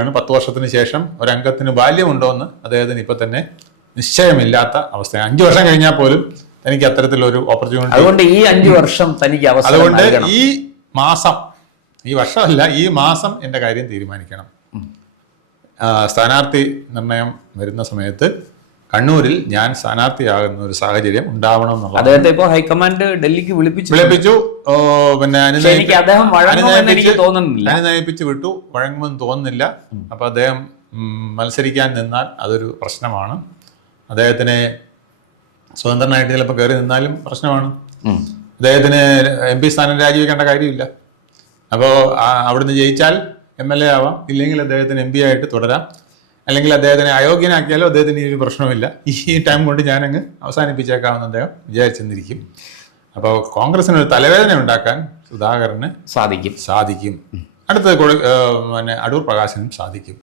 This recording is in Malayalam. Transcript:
10 വർഷത്തിന് ശേഷം ഒരംഗത്തിന് ബാല്യമുണ്ടോ എന്ന് അദ്ദേഹത്തിന് ഇപ്പൊ തന്നെ നിശ്ചയമില്ലാത്ത അവസ്ഥയാണ്. 5 വർഷം കഴിഞ്ഞാൽ പോലും തനിക്ക് അത്തരത്തിലൊരു ഓപ്പർച്യൂണിറ്റി. അതുകൊണ്ട് ഈ 5 വർഷം തനിക്ക് അവസരം അതുകൊണ്ട് നൽകണം. ഈ വർഷമല്ല, ഈ മാസം എന്റെ കാര്യം തീരുമാനിക്കണം. സ്ഥാനാർത്ഥി നിർണയം വരുന്ന സമയത്ത് കണ്ണൂരിൽ ഞാൻ സ്ഥാനാർത്ഥിയാകുന്ന ഒരു സാഹചര്യം ഉണ്ടാവണം എന്നുള്ള അദ്ദേഹത്തെ ഇപ്പോൾ ഹൈക്കമാൻഡ് ഡൽഹിക്ക് വിളിപ്പിച്ചു. പിന്നെ അനുനയിപ്പിച്ച് വിട്ടു. വഴങ്ങുമെന്ന് തോന്നുന്നില്ല. അപ്പൊ അദ്ദേഹം മത്സരിക്കാൻ നിന്നാൽ അതൊരു പ്രശ്നമാണ്. അദ്ദേഹത്തിന് സ്വതന്ത്രനായിട്ട് ചിലപ്പോൾ കയറി നിന്നാലും പ്രശ്നമാണ്. അദ്ദേഹത്തിന് MP സ്ഥാനം രാജിവെക്കേണ്ട കാര്യമില്ല. അപ്പോൾ അവിടുന്ന് ജയിച്ചാൽ MLA ആവാം, ഇല്ലെങ്കിൽ അദ്ദേഹത്തിന് MP ആയിട്ട് തുടരാം, അല്ലെങ്കിൽ അദ്ദേഹത്തിനെ അയോഗ്യനാക്കിയാലും അദ്ദേഹത്തിന് ഈ ഒരു പ്രശ്നമില്ല. ഈ ടൈം കൊണ്ട് ഞാനങ്ങ് അവസാനിപ്പിച്ചേക്കാമെന്ന് അദ്ദേഹം വിചാരിച്ചെന്നിരിക്കും. അപ്പോൾ കോൺഗ്രസിനൊരു തലവേദന ഉണ്ടാക്കാൻ സുധാകരന് സാധിക്കും. അടുത്തത് അടൂർ പ്രകാശനും സാധിക്കും.